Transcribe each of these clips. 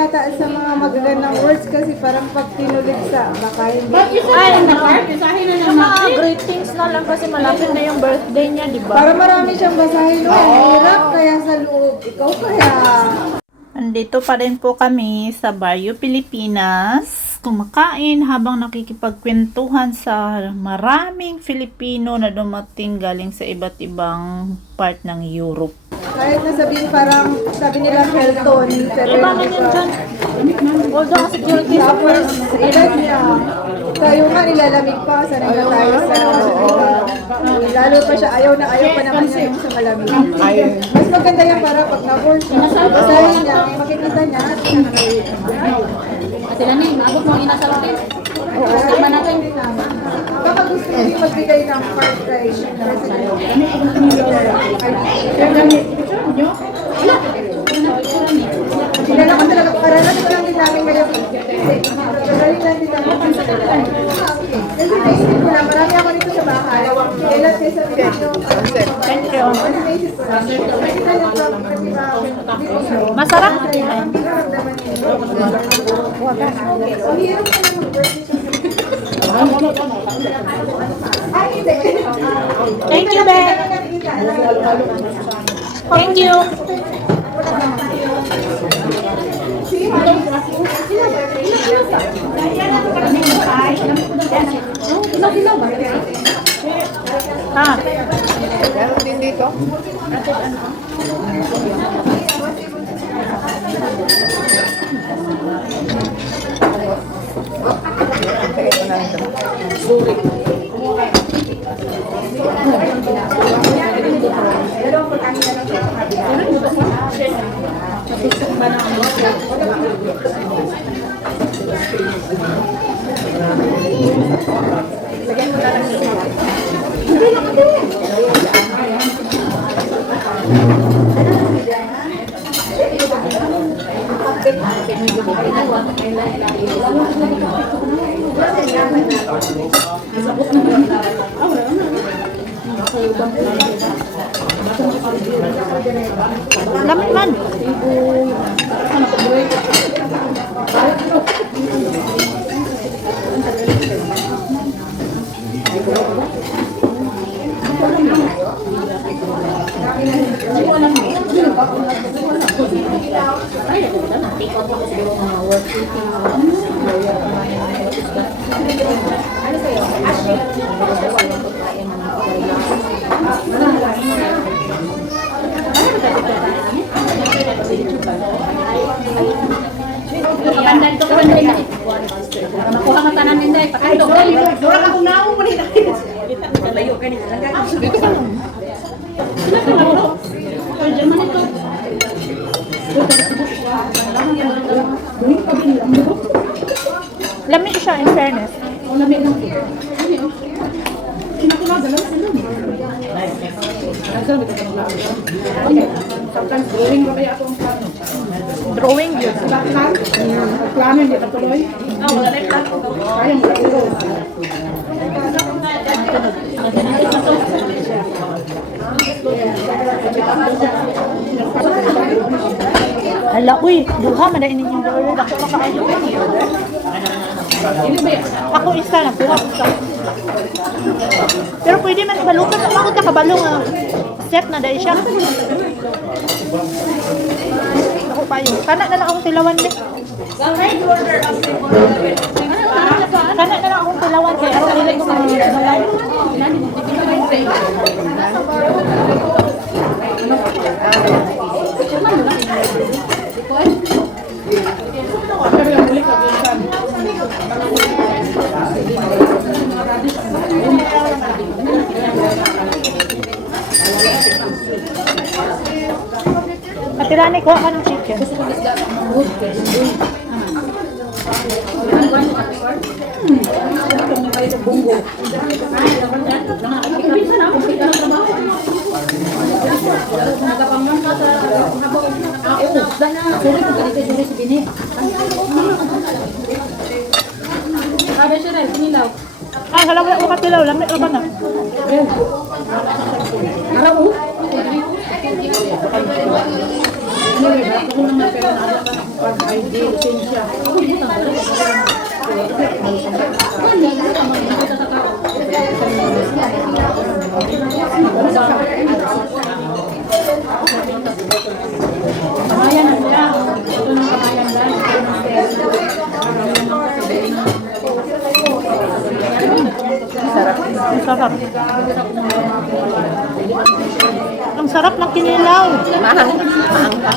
yata sa mga magagandang words kasi parang pag tinulit sa baka hindi. Ay, yung mga greetings na lang kasi malapit na yung birthday niya, di ba? Para marami siyang basahin. No? Ang hirap kaya sa loob. Ikaw kaya. Andito pa rin po kami sa Barrio Pilipinas. Kumakain habang nakikipagkwentuhan sa maraming Filipino na dumating galing sa iba't ibang part ng Europe. Kahit na sabihin parang sabi nila Hilton. Iba man yun dyan. Although ang security sa Tapos sa edad niya. Tayo nga nilalamig pa. Sanay na tayo sa lalo pa siya. Ayaw pa naman niya yung sa malamig. Mas maganda yan para pag na-board siya. Basahin niya. Makikita niya. Sila ni, maabot mo inasal natin. Sige man natin. Baka gusto niyo magbigay ng part kay President. Kilala ko talaga, karanasan ko lang din namin ngayon. Karanasan lang din namin. Kasi naisip ko lang, marami ako dito sa bahay. Kailan kayo sa video? Thank you. Kasi naisip ko lang. Kasi talaga, Masarap. ang hirap ka lang mag-birthday siya. Ay, hindi. Thank you, Be. Thank you. Ah. Meron din dito. Lamit man. Kapandal to kapan din. Makuha ka tanan din dai. Patando. Dura ka kung naong mo nila. Layo ka nito. Dito ka lang. Sila ka lang. Ay, dyan man ito. Lamig siya in fairness. Lamig lang. Sometimes drawing ba kaya akong plano? Drawing yun. Plano hindi patuloy? Wala na yung plano. Kaya mo patuloy. Hala, uy, duha, madain ninyong order. Ako makaayo. Ako isa, nagkuha ko isa. Pero pwede man ibalukan. Bakit ka kabalong? Set na dahil siya. Ako pa yun. Kana na lang akong tilawan din. Kana na lang akong tilawan. Kaya ako nila ko mga malay. Katirani, kuha ka ng chicken. Ay, hala, wala ko katilaw. Lamit ka ba na? Ano ba? ID, lisensya. Kamayan na sila. Ito ng kamayan lang. Ang sarap. Ang sarap ng kinilaw. Mahang ka.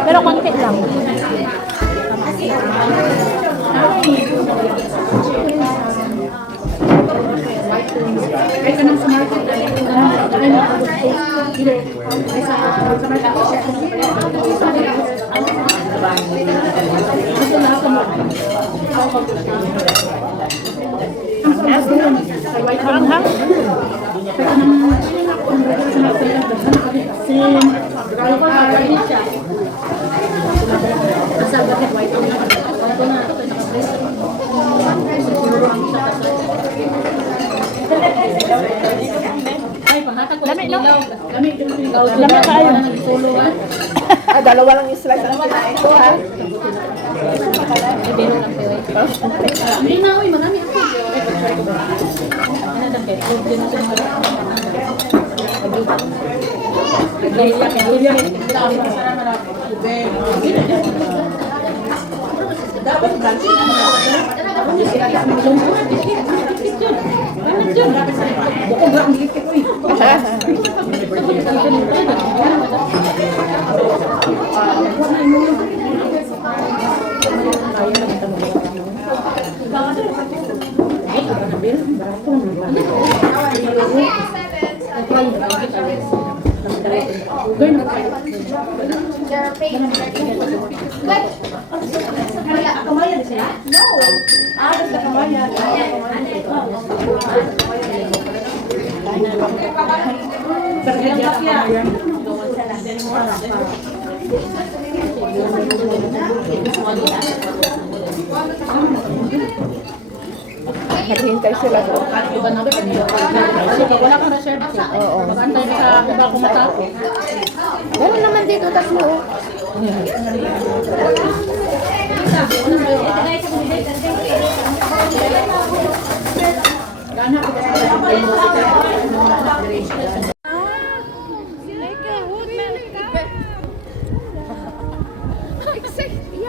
Pero konti lang. Kahit ka nang sa market, Ang hang. Lami, no? Lami kayo. Dalawa lang yung slice ang kinain ko, ha? Naghihintay sila doon. Wala kang reserve. Oo. Mag-antay ka sa iba kung matapos. Gano'n naman dito, tatlo.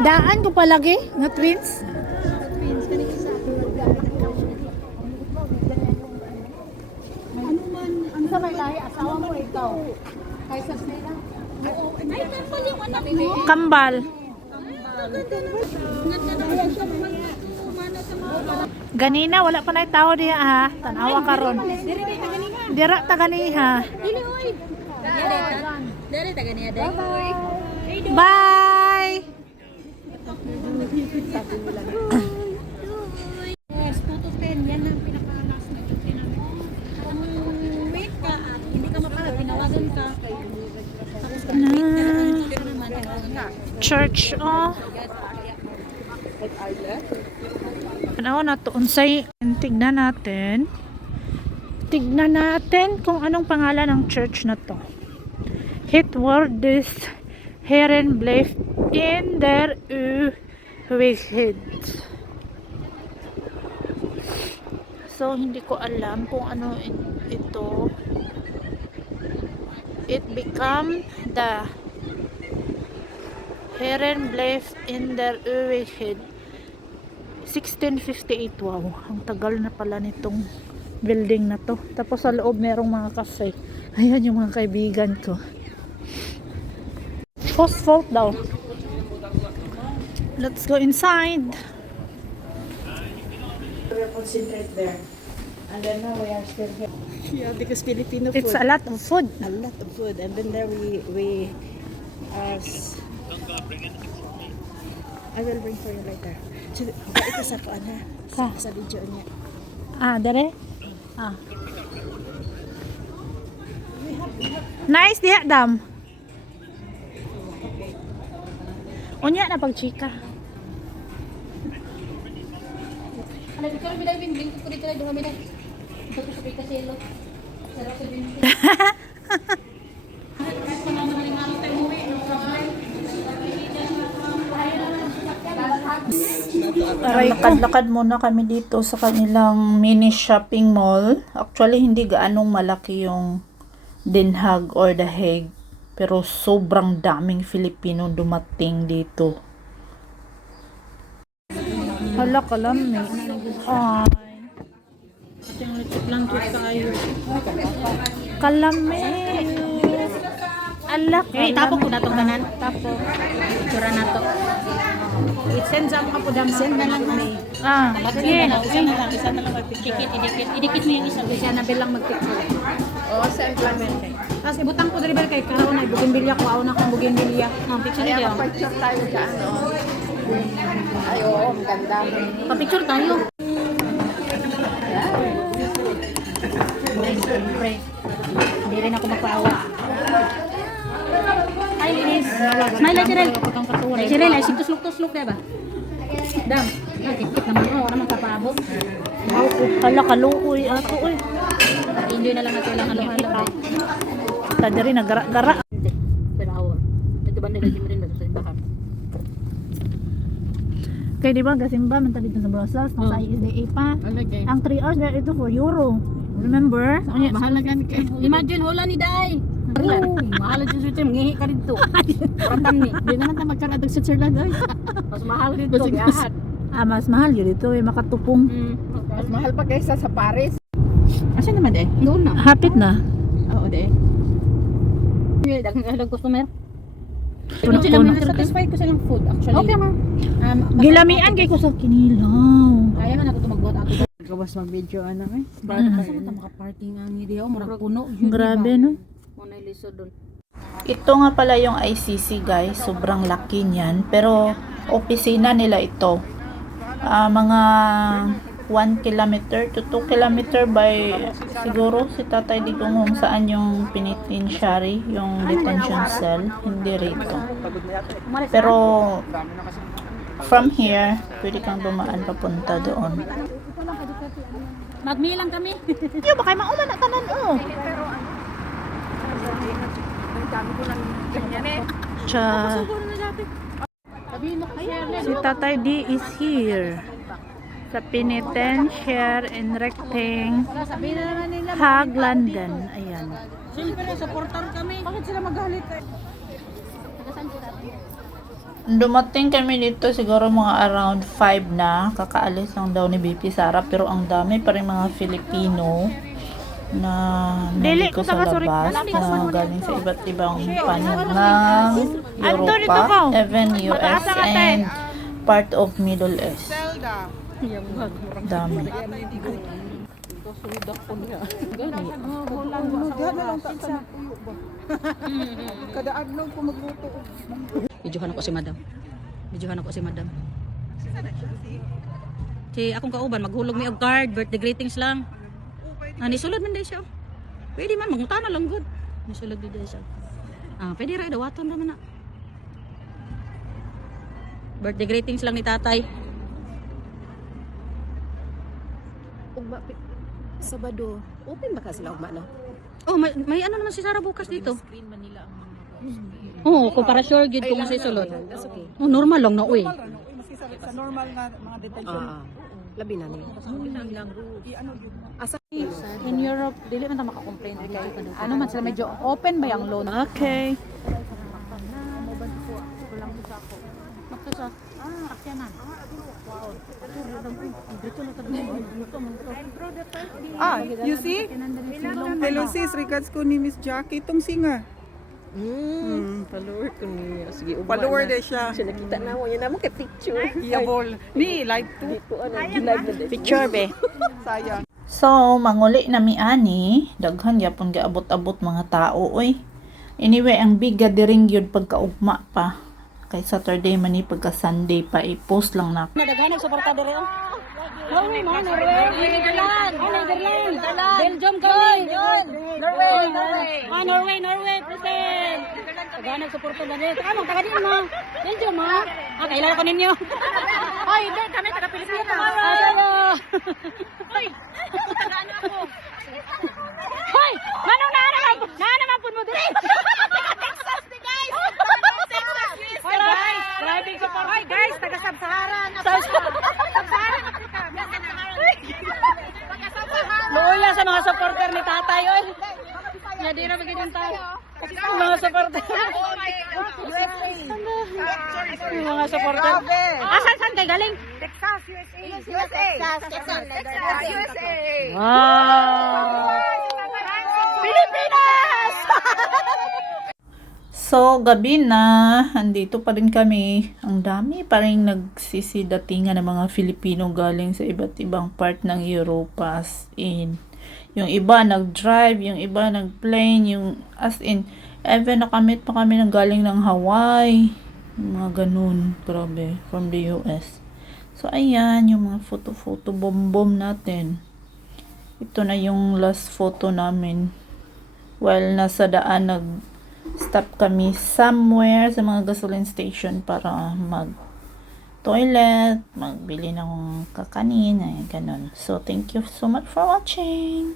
Daan ko palagi nga twins. Sa may lahi, asawa mo ikaw. Kaysa sila. Ay, kapal yung anak mo. Kambal. Ganina wala pa na tao diha ha. Tanawa karon. Dira ta ganiha. Dili, oy. Dili, taga niya, day. Bye. Yes, 2 to 10. Yan ang pinakalas na tinan mo. Kung wait ka at hindi ka mapala, tinawagan ka. Tapos kung wait ka naman, tinawagan ka. Church oh. Ano na to unsay tignan natin. Tignan natin kung anong pangalan ng church na to. Hitwardis Herren bleef in der Uwigheid. So hindi ko alam kung ano ito. It became the Herren bleef in der Uwigheid 1658. Wow, ang tagal na pala nitong building na to. Tapos sa loob merong mga cafe. Ayan yung mga kaibigan ko. Post fault daw. Let's go inside. Concentrate there. And then now we are still here. Yeah, because Filipino food. It's a lot of food. A lot of food. And then there we I will bring for you later. So, ito sa kuan ha. Sa video niya. Ah, dere? Ah. Nice diha dam. Unya na pag chika. Ano, di ka rin binay, bin ko dito na doon kami na. Ito ko sa Picaselo. Sarap sa bin. Lakad-lakad muna kami dito sa kanilang mini shopping mall. Actually, hindi gaanong malaki yung Den Haag or The Hague. Pero sobrang daming Filipino dumating dito. Hala, kalami. Ay. Kalami. Alak. Tapo ko na itong tanan. Tapo. Tura na to. I-send sa mga po send na lang kami. Sige. Isa na lang magpikit. Idikit mo yung isa. Isa na bilang magpicture. Oo, send lang. Tapos ibutang ko dali kay karon ay bugimbilya ko. Auna kong bugimbilya. Picture Kaya niyo. mapag-chat tayo dyan, Ay, oo, maganda. Pa-picture tayo. Siyempre. Hindi rin ako magpaawa. Hi, Linis. Smile lang, Cheryl. Cheryl, ay sintuslok-tuslok, diba? Dam. Nakikit naman. Oo, naman kapabog. Hala, kaluoy. Ato, uy. Enjoy na lang natin lang halo-halo. Tadi rin, nagara-gara. Pero hour. Ito ba nila rin ba sa simbahan? Kaya di ba, gasimba, man dito sa Brussels, nasa ISDA pa. Ang 3 hours na ito €4. Remember? Mahal na gan kay. Imagine hola ni Day. Mahal din sa mangihi ka dito. Pratam ni. Di na ta magkaradog sa Switzerland ay. Mas mahal dito biyahan. Mas mahal yun dito, makatupong. Mas mahal pa kaysa sa Paris. Asa naman day? Doon na. Hapit na. Oo day. Daghang kahalang customer. Puno Sila man satisfied ko sa ilang food actually. Okay ma. Gilamian kay ko sa kinilaw. Kaya man ako to magbuhat ato. Gawas mag-video ano eh. Asa man ta maka-parking ang area murag puno. Grabe, no? Muna lisod doon. Ito nga pala yung ICC, guys. Sobrang laki niyan. Pero, opisina nila ito. Mga 1 kilometer to 2 kilometer by siguro si Tatay di kung saan yung penitentiary, yung detention cell. Hindi rito. Pero, from here, pwede kang dumaan papunta doon. Magmi lang kami. Yung ba kayo mauman na tanan, oh. Cha. Si Tatay D is here. Sa penitentiary in Recting, Hague, London. Ayan. Siyempre, supporter kami. Bakit sila magalit? Dumating kami dito siguro mga around 5 na. Kakaalis lang daw ni BP Sara. Pero ang dami pa rin mga Filipino na nandito sa labas na galing sa iba't ibang panig ng Europa, even US and part of Middle East. Dami. Videohan ako si Madam. Si akong kauban maghulog mi og card, birthday greetings lang. Nisulod man day siya. Pwede man mangutana lang good. Nisulod din day siya. Pwede ra dawaton ra man na. Birthday greetings lang ni Tatay. Ugma Sabado. Open ba ka sila ugma no? Oh, may ano naman si Sarah bukas dito. Oo, kung para sure gid kung sa sulod. That's okay. Oh, normal lang na uy. Sa normal nga mga detention. Labi na ni. In Europe, dili man ta maka-complain kay ano man sila medyo open ba yung loan? Okay. You see? Hello sis, regards ko ni Miss Jackie itong singer. Follower ko ni. Sige, ugma Follower na. din siya. Siya nakita na mo. Yan naman kay picture. Yabol. Ni, live to. Dito ano, gilive na din. Picture be. Sayang. So, manguli na mi ani, daghan gyapon gaabot-abot mga tao oy. Anyway, ang biga diring gyud pagkaugma pa. Kay Saturday man ni pagka Sunday pa i-post lang na. Nadaghanag sa porta dire. Norway, Netherlands, Belgium kami. Norway, present. Nadaghanag sa porta dire. Ano taga din mo? Belgium ha? Kailan ko ninyo? Hoy, hindi kami taga Pilipinas. Hoy, taga ano ako? Hoy, manong naanaman pud mo dire. Texas ni guys. Texas, USA. Hoy guys, driving sa Hoy guys, taga Sub-Saharan Africa. Sub-Saharan Africa. Luya sa mga supporter ni tatay, oy. Ya di na magiging tayo. Mga supporter. Mga supporter. Asan kay galing? Wow! Pilipinas! So, gabi na, andito pa rin kami. Ang dami pa rin nagsisidatingan ng mga Filipino galing sa iba't ibang part ng Europa. As in, yung iba nag-drive, yung iba nag-plane, yung as in, even nakamit pa kami ng galing ng Hawaii. Yung mga ganun, grabe, from the US. So, ayan, yung mga photo-photo bomb-bomb natin. Ito na yung last photo namin. While nasa daan, stop kami somewhere sa mga gasoline station para mag-toilet, magbili ng kakanin, ay ganun. So, thank you so much for watching.